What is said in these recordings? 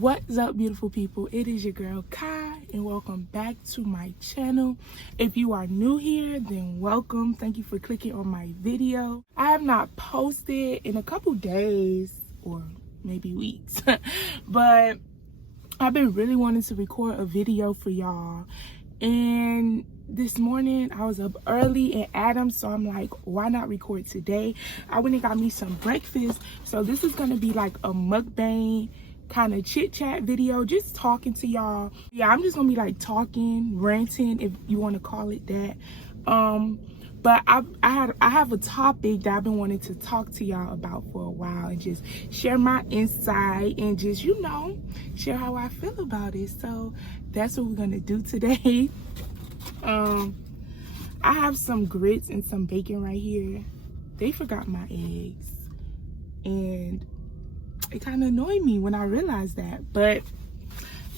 What's up, beautiful people? It is your girl Kai, and welcome back to my channel. If you are new here, then welcome. Thank you for clicking on my video. I have not posted in a couple days or maybe weeks but I've been really wanting to record a video for y'all, and this morning I was up early and Adam, so I'm like, why not record today? I went and got me some breakfast, so this is gonna be like a mukbang kind of chit chat video, just talking to y'all. Yeah, I'm just gonna be like talking, ranting, if you want to call it that. But I have a topic that I've been wanting to talk to y'all about for a while, and just share my insight and just, you know, share how I feel about it. So that's what we're gonna do today. I have some grits and some bacon right here. They forgot my eggs, and it kind of annoyed me when I realized that, but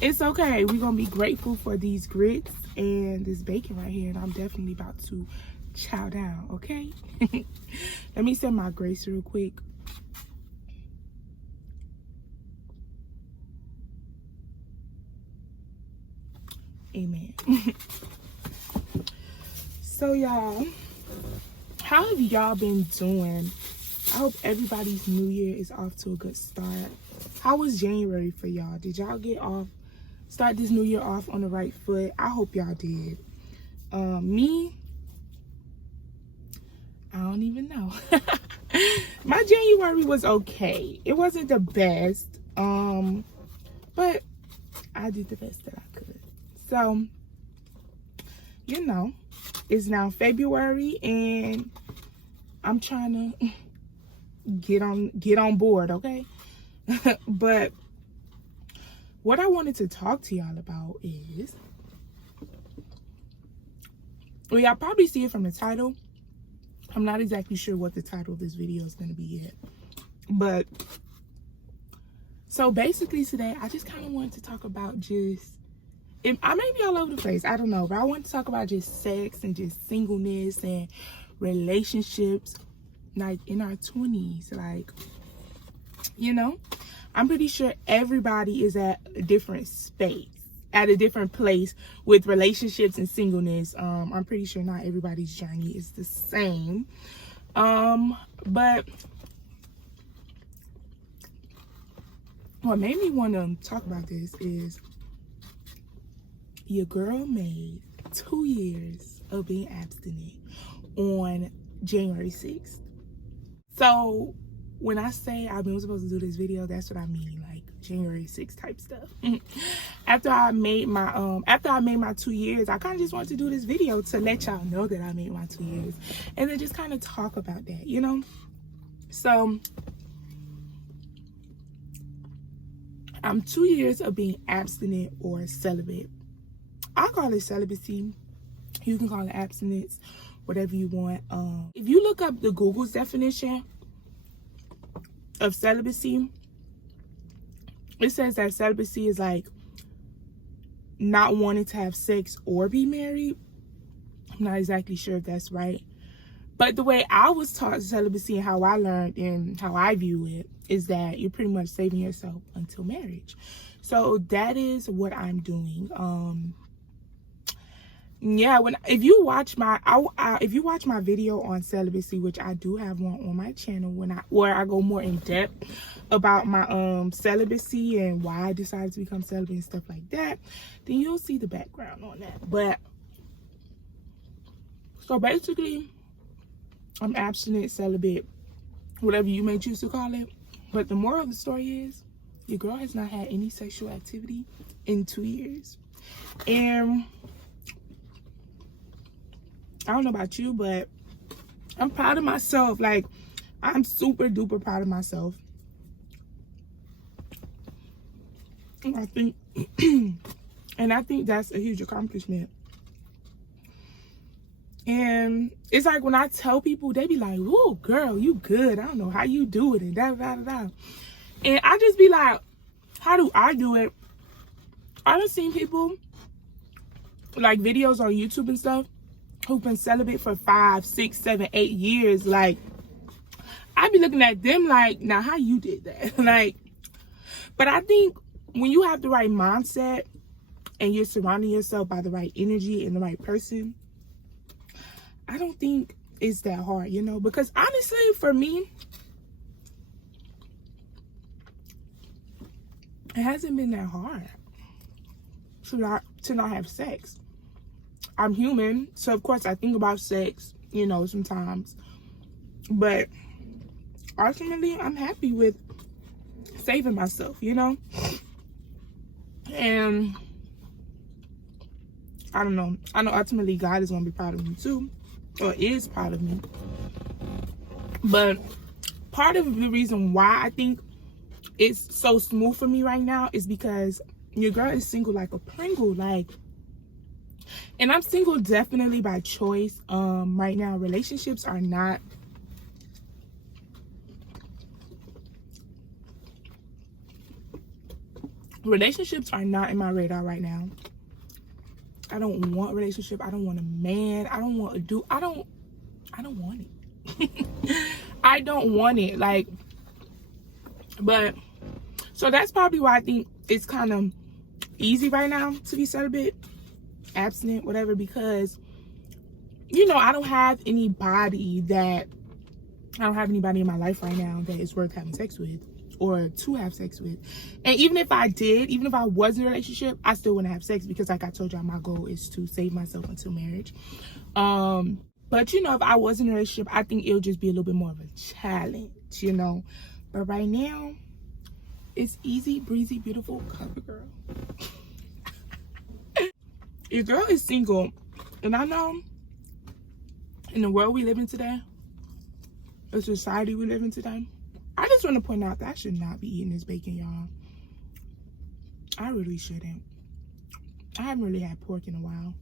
it's okay. We're gonna be grateful for these grits and this bacon right here, and I'm definitely about to chow down, okay? Let me send my grace real quick. Amen. So y'all, how have y'all been doing? I hope everybody's new year is off to a good start. How was January for y'all? Did y'all start this new year off on the right foot? I hope y'all did. Me, I don't even know. My January was okay. It wasn't the best, but I did the best that I could. So, you know, it's now February and I'm trying to get on board, okay? But what I wanted to talk to y'all about is, well, y'all probably see it from the title. I'm not exactly sure what the title of this video is going to be yet, but so basically today I just kind of wanted to talk about I may be all over the place, I don't know, but I want to talk about just sex and just singleness and relationships, like in our 20s. Like, you know, I'm pretty sure everybody is at a different space, at a different place with relationships and singleness. I'm pretty sure not everybody's journey is the same. But what made me want to talk about this is your girl made 2 years of being abstinent on January 6th. So when I say I've been supposed to do this video, that's what I mean, like January 6th type stuff. After I made my 2 years, I kind of just wanted to do this video to let y'all know that I made my 2 years, and then just kind of talk about that, you know. So I'm 2 years of being abstinent or celibate. I call it celibacy. You can call it abstinence, whatever you want. If you look up the Google's definition of celibacy, it says that celibacy is like not wanting to have sex or be married. I'm not exactly sure if that's right, but the way I was taught celibacy and how I learned and how I view it is that you're pretty much saving yourself until marriage. So that is what I'm doing. Yeah, if you watch my video on celibacy, which I do have one on my channel, where I go more in depth about my celibacy and why I decided to become celibate and stuff like that, then you'll see the background on that. But so basically, I'm abstinent, celibate, whatever you may choose to call it. But the moral of the story is, your girl has not had any sexual activity in 2 years, and I don't know about you, but I'm proud of myself. Like, I'm super duper proud of myself. And I think that's a huge accomplishment. And it's like when I tell people, they be like, "Whoa, girl, you good. I don't know how you do it," and da da da da. And I just be like, how do I do it? I done seen people, like videos on YouTube and stuff, who've been celibate for 5, 6, 7, 8 years. Like, I be looking at them like, now how you did that? Like, but I think when you have the right mindset and you're surrounding yourself by the right energy and the right person, I don't think it's that hard, you know, because honestly, for me, it hasn't been that hard to not have sex. I'm human, so of course I think about sex, you know, sometimes, but ultimately I'm happy with saving myself, you know. And I don't know, I know ultimately God is going to be proud of me too, or is proud of me. But part of the reason why I think it's so smooth for me right now is because your girl is single like a Pringle, like, and I'm single definitely by choice. Right now, relationships are not in my radar right now. I don't want a relationship. I don't want a man. I don't want a dude. I don't want it. I don't want it. Like, but so that's probably why I think it's kind of easy right now to be celibate, abstinent, whatever, because, you know, I don't have anybody in my life right now that is worth having sex with or to have sex with. And even if I was in a relationship, I still wouldn't have sex because, like I told y'all, my goal is to save myself until marriage. But, you know, if I was in a relationship, I think it would just be a little bit more of a challenge, you know. But right now, it's easy, breezy, beautiful, cover girl. Your girl is single, and I know in the world we live in today, the society we live in today, I just want to point out that I should not be eating this bacon, y'all. I really shouldn't. I haven't really had pork in a while,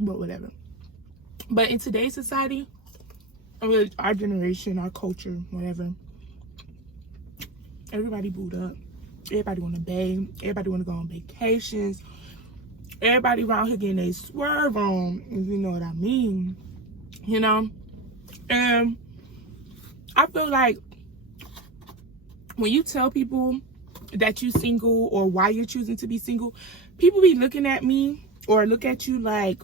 but whatever. But in today's society, our generation, our culture, whatever, everybody booed up. Everybody want to bathe. Everybody want to go on vacations. Everybody around here getting a swerve on, if you know what I mean, you know. And I feel like when you tell people that you're single or why you're choosing to be single, people be looking at me or look at you like,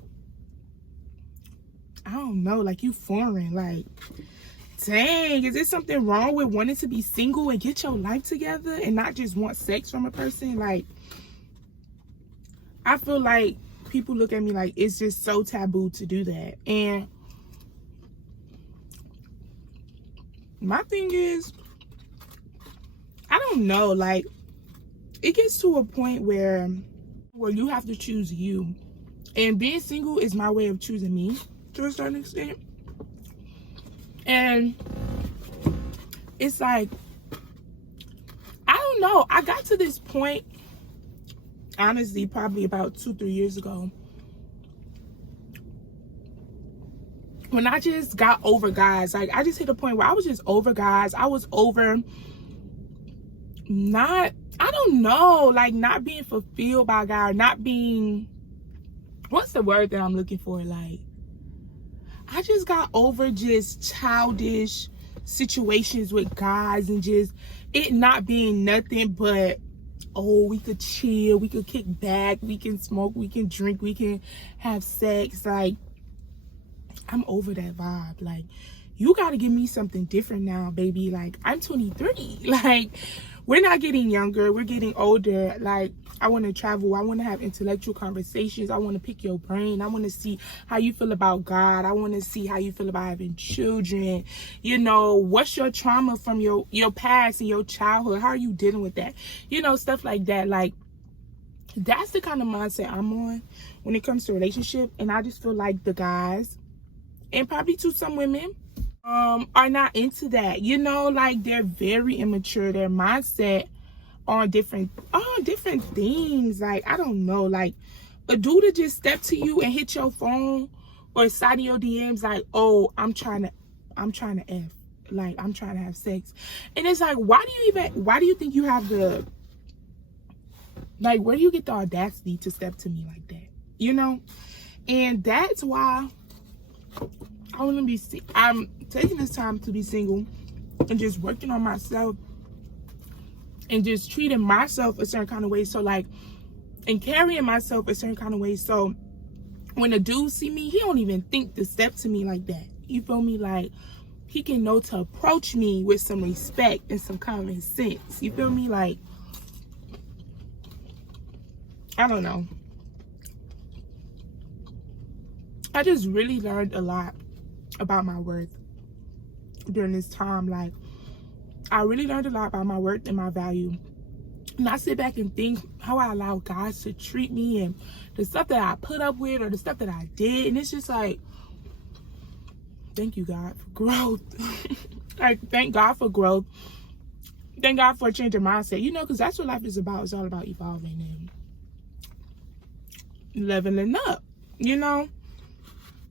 I don't know, like you foreign. Like, dang, is there something wrong with wanting to be single and get your life together and not just want sex from a person? Like, I feel like people look at me like it's just so taboo to do that. And my thing is, I don't know, like, it gets to a point where you have to choose you. And being single is my way of choosing me to a certain extent. And it's like, I don't know, I got to this point, honestly, probably about 2-3 years ago, when I just got over guys. Like, I just hit a point where I was just over guys. I was over not being fulfilled by a guy, or not being, what's the word that I'm looking for? Like, I just got over just childish situations with guys and just it not being nothing but, oh, we could chill, we could kick back, we can smoke, we can drink, we can have sex. Like, I'm over that vibe. Like, you got to give me something different now, baby. Like, I'm 23. Like, we're not getting younger, we're getting older. Like, I want to travel, I want to have intellectual conversations, I want to pick your brain, I want to see how you feel about God, I want to see how you feel about having children, you know, what's your trauma from your past and your childhood, how are you dealing with that, you know, stuff like that. Like, that's the kind of mindset I'm on when it comes to relationship. And I just feel like the guys, and probably to some women, are not into that, you know. Like, they're very immature, their mindset on different things. Like, I don't know, like, a dude to just step to you and hit your phone or slide in your DMs like, oh, I'm trying to F, like, I'm trying to have sex. And it's like, why do you think you have the, like, where do you get the audacity to step to me like that, you know? And that's why I'm taking this time to be single and just working on myself and just treating myself a certain kind of way. So like, and carrying myself a certain kind of way. So when a dude see me, he don't even think to step to me like that. You feel me? Like, he can know to approach me with some respect and some common sense. You feel me? Like, I don't know. I just really learned a lot about my worth during this time. Like, I really learned a lot about my worth and my value. And I sit back and think how I allow God to treat me and the stuff that I put up with or the stuff that I did. And it's just like, thank you, God, for growth. Like, thank God for growth. Thank God for a change of mindset. You know, because that's what life is about. It's all about evolving and leveling up, you know.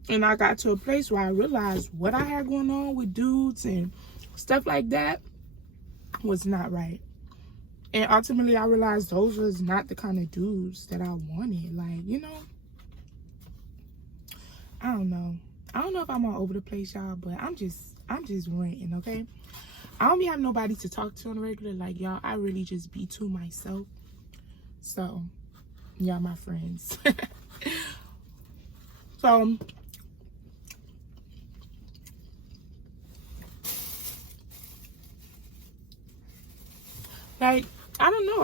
And I got to a place where I realized what I had going on with dudes and stuff like that was not right. And ultimately, I realized those was not the kind of dudes that I wanted. Like, you know, I don't know. I don't know if I'm all over the place, y'all, but I'm just ranting, okay? I don't be having nobody to talk to on a regular. Like, y'all, I really just be to myself. So, y'all my friends. So, like, I don't know.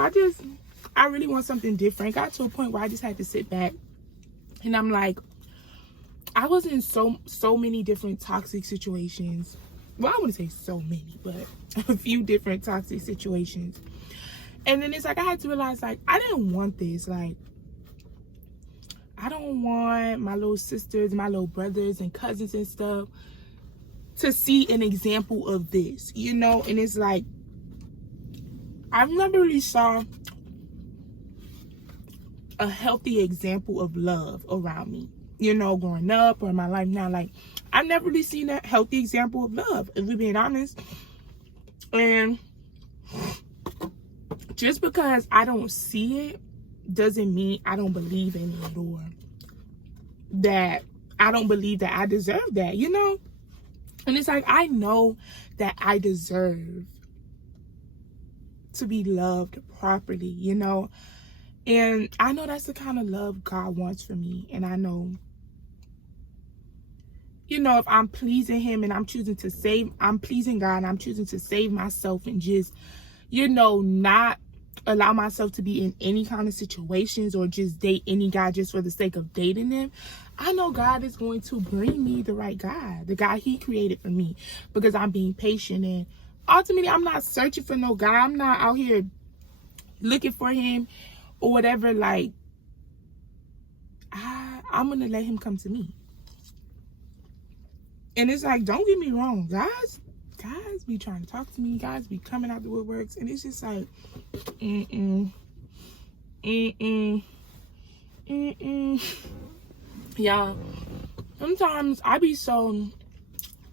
I really want something different. Got to a point where I just had to sit back. And I'm like, I was in so many different toxic situations. Well, I wouldn't say so many, but a few different toxic situations. And then it's like, I had to realize, like, I didn't want this. Like, I don't want my little sisters, my little brothers and cousins and stuff to see an example of this, you know? And it's like, I've never really saw a healthy example of love around me, you know, growing up or in my life now. Like, I've never really seen a healthy example of love, if we're being honest. And just because I don't see it doesn't mean I don't believe in it or that I don't believe that I deserve that, you know? And it's like, I know that I deserve to be loved properly, you know? And I know that's the kind of love God wants for me. And I know, you know, if I'm pleasing him and I'm pleasing God and I'm choosing to save myself and just, you know, not allow myself to be in any kind of situations or just date any guy just for the sake of dating him, I know God is going to bring me the right guy, the guy he created for me, because I'm being patient. And ultimately, I'm not searching for no guy. I'm not out here looking for him or whatever. Like, I'm going to let him come to me. And it's like, don't get me wrong, guys be trying to talk to me. Guys be coming out the woodworks. And it's just like, Y'all, sometimes I be so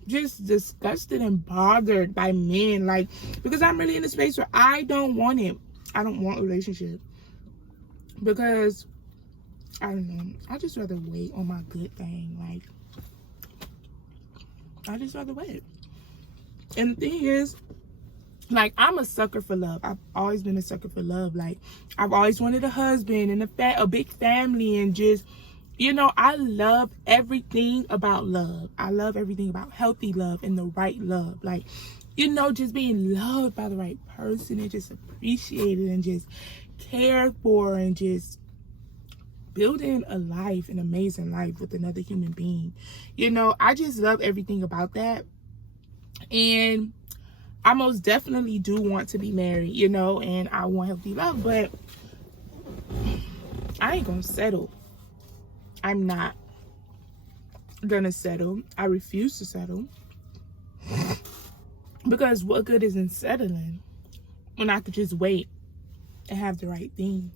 just disgusted and bothered by men. Like, because I'm really in a space where I don't want it. I don't want a relationship. Because, I don't know. I just rather wait on my good thing. Like, I just rather wait. And the thing is, like, I'm a sucker for love. I've always been a sucker for love. Like, I've always wanted a husband and a big family and just, you know, I love everything about love. I love everything about healthy love and the right love. Like, you know, just being loved by the right person and just appreciated and just cared for and just building a life, an amazing life with another human being. You know, I just love everything about that. And I most definitely do want to be married, you know, and I want healthy love, but I ain't gonna settle. I'm not gonna settle. I refuse to settle. Because what good is in settling when I could just wait and have the right thing,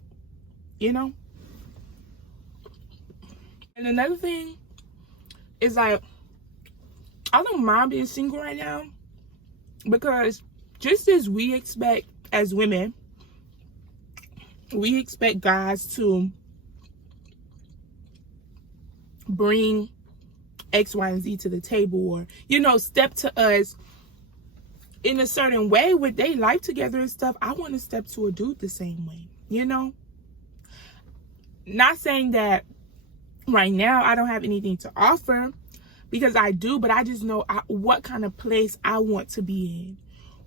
you know? And another thing is, like, I don't mind being single right now, because just as we expect as women, we expect guys to bring X, Y, and Z to the table, or, you know, step to us in a certain way with their life together and stuff, I want to step to a dude the same way, you know? Not saying that right now I don't have anything to offer, because I do, but I just know what kind of place I want to be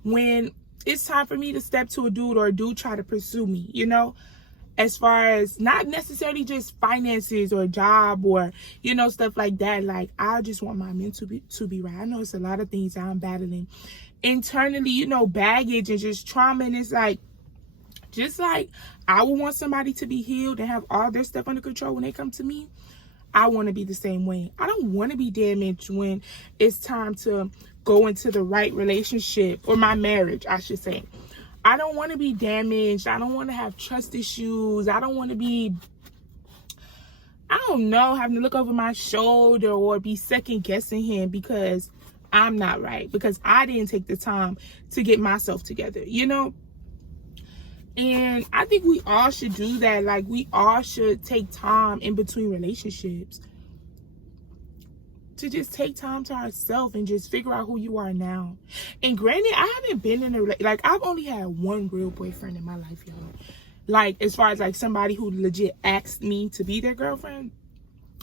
in when it's time for me to step to a dude, or a dude try to pursue me, you know? As far as not necessarily just finances or a job or, you know, stuff like that. Like, I just want my men to be right. I know it's a lot of things I'm battling internally, you know, baggage and just trauma. And it's like, just like I would want somebody to be healed and have all their stuff under control when they come to me, I want to be the same way. I don't want to be damaged when it's time to go into the right relationship, or my marriage, I should say. I don't want to be damaged. I don't want to have trust issues. I don't want to be, I don't know, having to look over my shoulder or be second guessing him because I'm not right, because I didn't take the time to get myself together, you know? And I think we all should do that. Like, we all should take time in between relationships to just take time to ourselves and just figure out who you are now. And granted, I haven't been in a, like, I've only had one real boyfriend in my life, y'all. Like, as far as like somebody who legit asked me to be their girlfriend.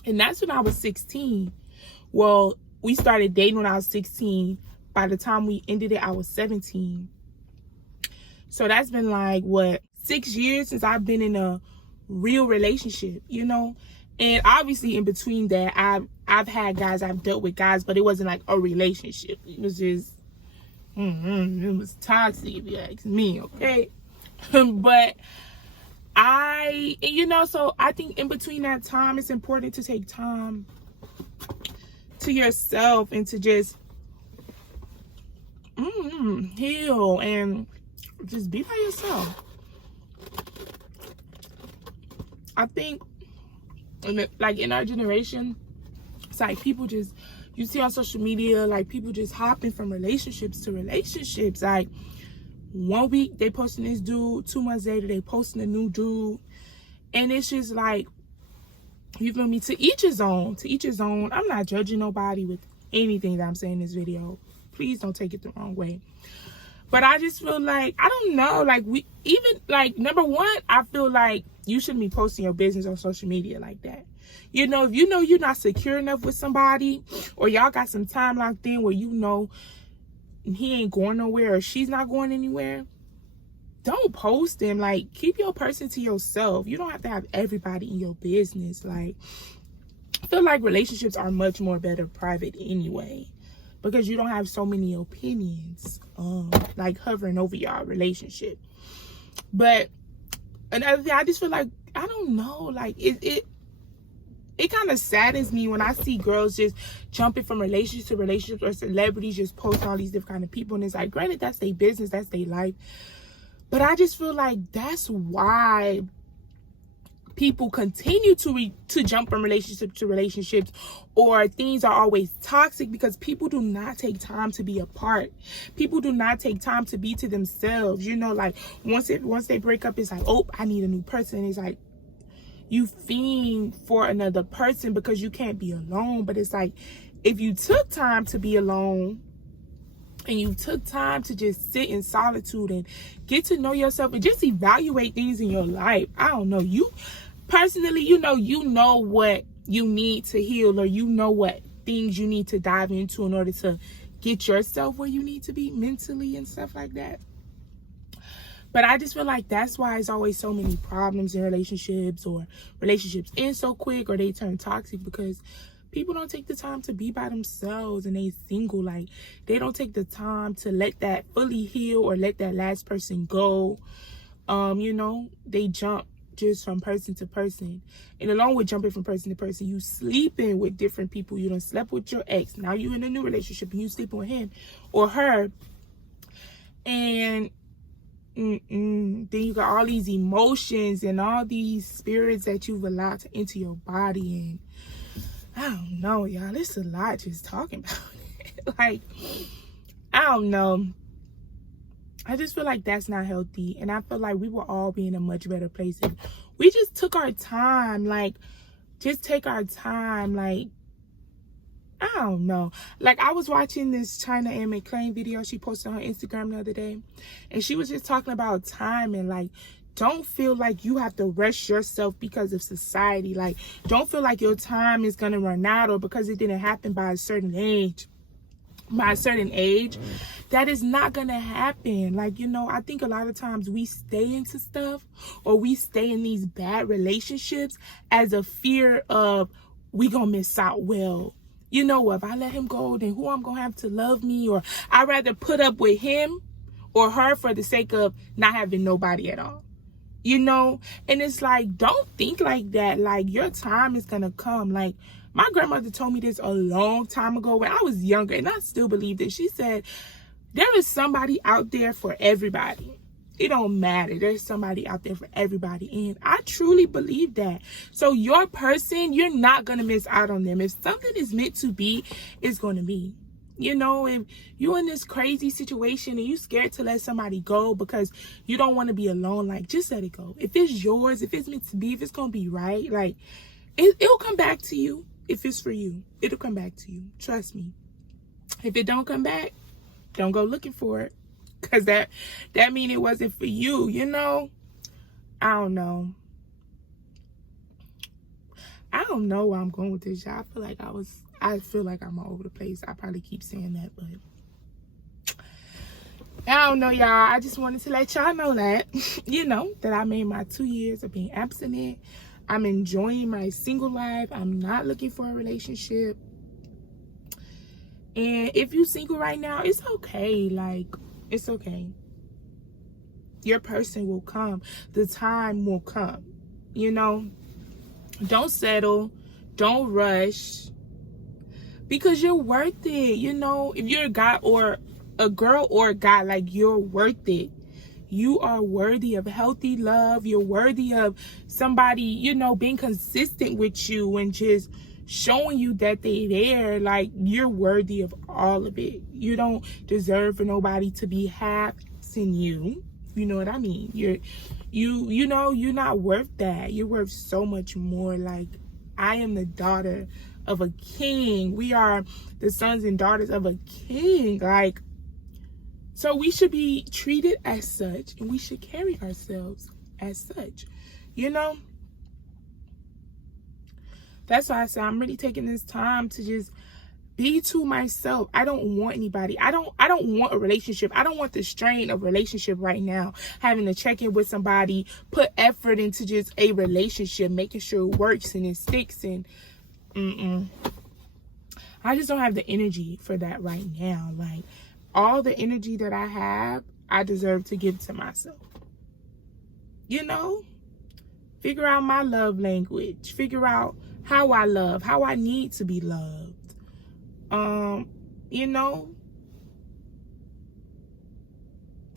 And that's when I was 16. Well, we started dating when I was 16. By the time we ended it, I was 17. So that's been like, what, 6 years since I've been in a real relationship, you know? And obviously in between that, I've had guys, I've dealt with guys, but it wasn't like a relationship. It was just, it was toxic, if you ask me, okay? But you know, so I think in between that time, it's important to take time to yourself and to just heal and just be by yourself. I think, like, in our generation, it's like people just, you see on social media, like, people just hopping from relationships to relationships. Like, 1 week they posting this dude, 2 months later they posting a new dude, and it's just like, you feel me, to each his own, to each his own. I'm not judging nobody with anything that I'm saying in this video. Please don't take it the wrong way. But I just feel like, I don't know, like, we even, like, number one, I feel like you shouldn't be posting your business on social media like that. You know, if you know you're not secure enough with somebody, or y'all got some time locked in where you know he ain't going nowhere or she's not going anywhere, don't post them. Like, keep your person to yourself. You don't have to have everybody in your business. Like, I feel like relationships are much more better private anyway, because you don't have so many opinions like hovering over y'all relationship. But another thing, I just feel like, I don't know, like, it kind of saddens me when I see girls just jumping from relationship to relationships, or celebrities just posting all these different kind of people. And it's like, granted, that's their business, that's their life. But I just feel like that's why people continue to jump from relationship to relationships, or things are always toxic, because people do not take time to be apart. People do not take time to be to themselves. You know, like, once they break up, it's like, oh, I need a new person. It's like, you fiend for another person because you can't be alone. But it's like, if you took time to be alone, and you took time to just sit in solitude and get to know yourself and just evaluate things in your life, I don't know, you personally, you know what you need to heal, or you know what things you need to dive into in order to get yourself where you need to be mentally and stuff like that. But I just feel like that's why it's always so many problems in relationships, or relationships end so quick, or they turn toxic, because people don't take the time to be by themselves, and they single. Like, they don't take the time to let that fully heal, or let that last person go. You know, they jump just from person to person. And along with jumping from person to person, you sleeping with different people. You done slept with your ex. Now you in a new relationship and you sleeping with him or her. And then you got all these emotions and all these spirits that you've allowed to enter your body. And I don't know, y'all. It's a lot just talking about it. Like, I don't know. I just feel like that's not healthy. And I feel like we will all be in a much better place if we just took our time. Like, just take our time. Like, I don't know. Like, I was watching this China and McClain video she posted on her Instagram the other day, and she was just talking about time and, like, don't feel like you have to rush yourself because of society. Like, don't feel like your time is going to run out, or because it didn't happen by a certain age. By a certain age, that is not going to happen. Like, you know, I think a lot of times we stay into stuff, or we stay in these bad relationships as a fear of we going to miss out. Well, you know, if I let him go, then who I'm going to have to love me? Or I'd rather put up with him or her for the sake of not having nobody at all. You know, and it's like, don't think like that. Like, your time is gonna come. Like, my grandmother told me this a long time ago when I was younger, and I still believe this. She said, there is somebody out there for everybody. It don't matter. There's somebody out there for everybody. And I truly believe that. So your person, you're not gonna miss out on them. If something is meant to be, it's gonna be. You know, if you're in this crazy situation and you're scared to let somebody go because you don't want to be alone, like, just let it go. If it's yours, if it's meant to be, if it's going to be right, like, it'll come back to you. If it's for you, it'll come back to you. Trust me. If it don't come back, don't go looking for it. Because that mean it wasn't for you, you know? I don't know. I don't know where I'm going with this, y'all. I feel like I'm all over the place. I probably keep saying that, but I don't know, y'all. I just wanted to let y'all know that, you know, that I made my 2 years of being abstinent. I'm enjoying my single life. I'm not looking for a relationship. And if you're single right now, it's okay. Like, it's okay. Your person will come. The time will come. You know, don't settle. Don't rush. Because you're worth it. You know, if you're a guy or a girl or a guy, like, you're worth it. You are worthy of healthy love. You're worthy of somebody, you know, being consistent with you and just showing you that they're there. Like, you're worthy of all of it. You don't deserve for nobody to be half-assing you. You know what I mean? You know, you're not worth that. You're worth so much more. Like, I am the daughter of a king. We are the sons and daughters of a king. Like, so we should be treated as such, and we should carry ourselves as such, you know? That's why I say I'm really taking this time to just be to myself. I don't want anybody. I don't want a relationship. I don't want the strain of relationship right now. Having to check in with somebody, put effort into just a relationship, making sure it works and it sticks, and I just don't have the energy for that right now. Like, all the energy that I have, I deserve to give to myself. You know? Figure out my love language. Figure out how I love, how I need to be loved. You know?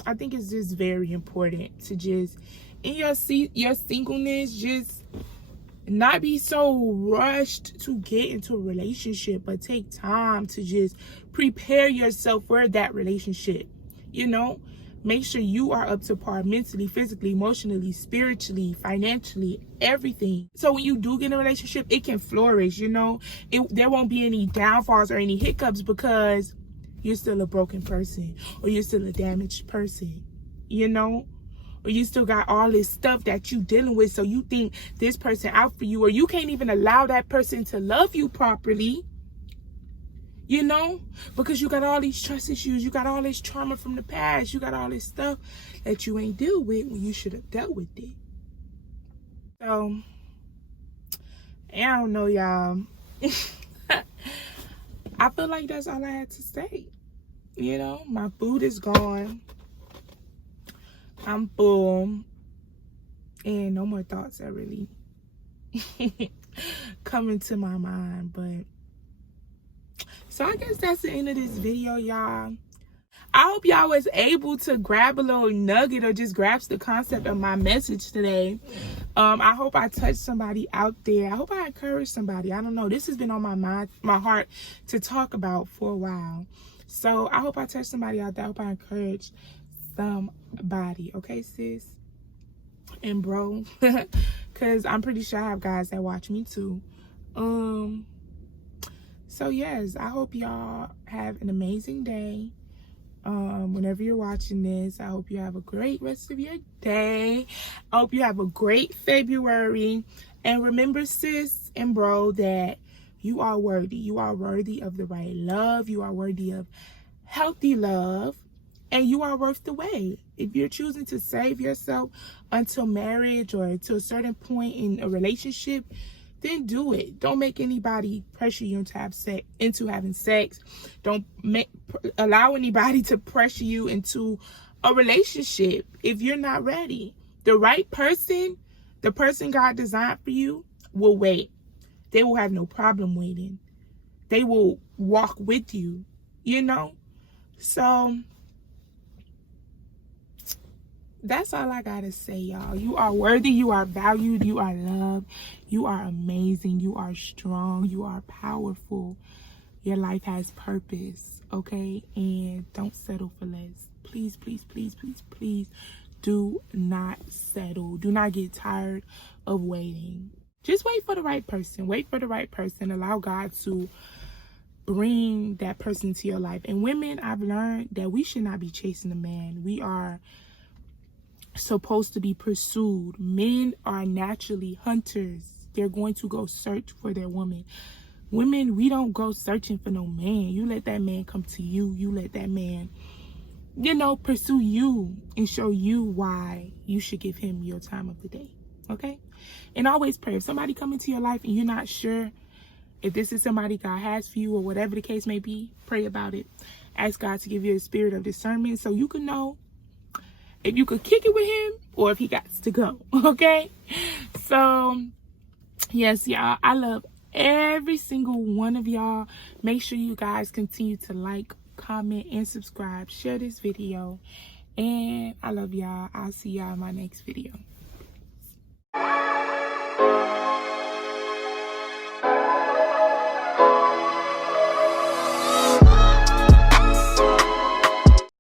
I think it's just very important to just, in your singleness, just not be so rushed to get into a relationship, but take time to just prepare yourself for that relationship. You know, make sure you are up to par mentally, physically, emotionally, spiritually, financially, everything. So when you do get in a relationship, it can flourish, you know. There won't be any downfalls or any hiccups because you're still a broken person, or you're still a damaged person, you know. Or you still got all this stuff that you dealing with, so you think this person out for you, or you can't even allow that person to love you properly, you know, because you got all these trust issues, you got all this trauma from the past, you got all this stuff that you ain't deal with when you should have dealt with it. So, I don't know, y'all. I feel like that's all I had to say. You know, my food is gone. I'm full, and no more thoughts are really coming to my mind. But so I guess that's the end of this video, y'all. I hope y'all was able to grab a little nugget or just grasp the concept of my message today. I hope I touched somebody out there. I hope I encouraged somebody. I don't know. This has been on my mind, my heart to talk about for a while. So I hope I touched somebody out there. I hope I encouraged somebody. Okay, sis and bro? Because I'm pretty sure I have guys that watch me too. So yes, I hope y'all have an amazing day. Whenever you're watching this, I hope you have a great rest of your day. I hope you have a great February. And remember, sis and bro, that you are worthy. You are worthy of the right love. You are worthy of healthy love. And you are worth the wait. If you're choosing to save yourself until marriage or to a certain point in a relationship, then do it. Don't make anybody pressure you into having sex. Don't allow anybody to pressure you into a relationship if you're not ready. The right person, the person God designed for you, will wait. They will have no problem waiting. They will walk with you, you know? So that's all I gotta say, y'all. You are worthy, you are valued, you are loved, you are amazing, you are strong, you are powerful. Your life has purpose, okay? And don't settle for less. Please, please, please, please, please do not settle. Do not get tired of waiting. Just wait for the right person. Wait for the right person. Allow God to bring that person to your life. And women, I've learned that we should not be chasing a man. We are supposed to be pursued. Men are naturally hunters. They're going to go search for their woman. Women, we don't go searching for no man. You let that man come to you. You let that man, pursue you and show you why you should give him your time of the day. Okay? And always pray. If somebody come into your life and you're not sure if this is somebody God has for you or whatever the case may be, pray about it. Ask God to give you a spirit of discernment so you can know if you could kick it with him or if he got to go. Okay? So, yes, y'all, I love every single one of y'all. Make sure you guys continue to like, comment, and subscribe. Share this video. And I love y'all. I'll see y'all in my next video.